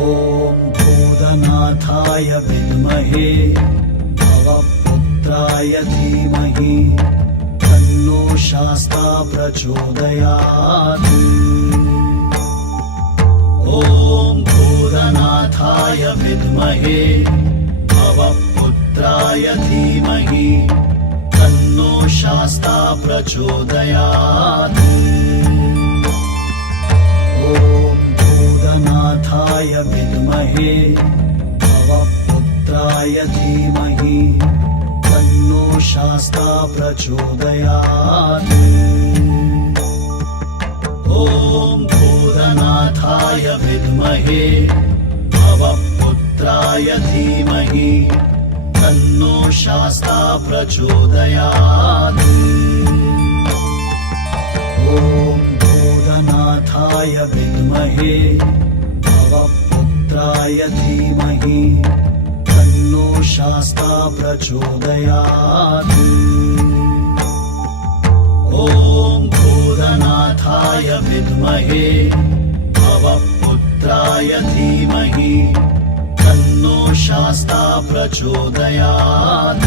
ॐ भूतनाथाय विद्महे भवपुत्राय धीमहि तन्नो शास्ता प्रचोदयात्। ॐ भूतनाथाय विद्महे भवपुत्राय धीमहि तन्नो शास्ता प्रचोदयात्। ॐ भूतनाथाय विद्महे भवपुत्राय धीमहि तन्नो शास्ता प्रचोदयात्। ॐ भूतनाथाय विद्महे भवपुत्राय धीमहि तन्नो शास्ता प्रचोदयात्। ॐ भूतनाथाय विद्महे भवपुत्राय धीमहि तन्नो शास्ता प्रचोदयात्। ॐ भूतनाथाय विद्महे भवपुत्राय धीमहि तन्नो शास्ता प्रचोदयात्।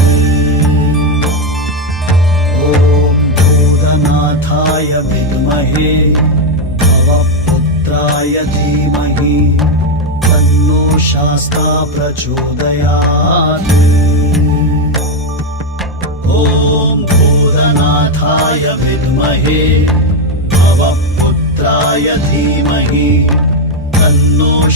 ॐ भूतनाथाय विद्महे भवपुत्राय धीमहि तन्नो शास्ता प्रचोदयात्। ॐ भूतनाथाय विद्महे भवपुत्राय धीमहि तन्नो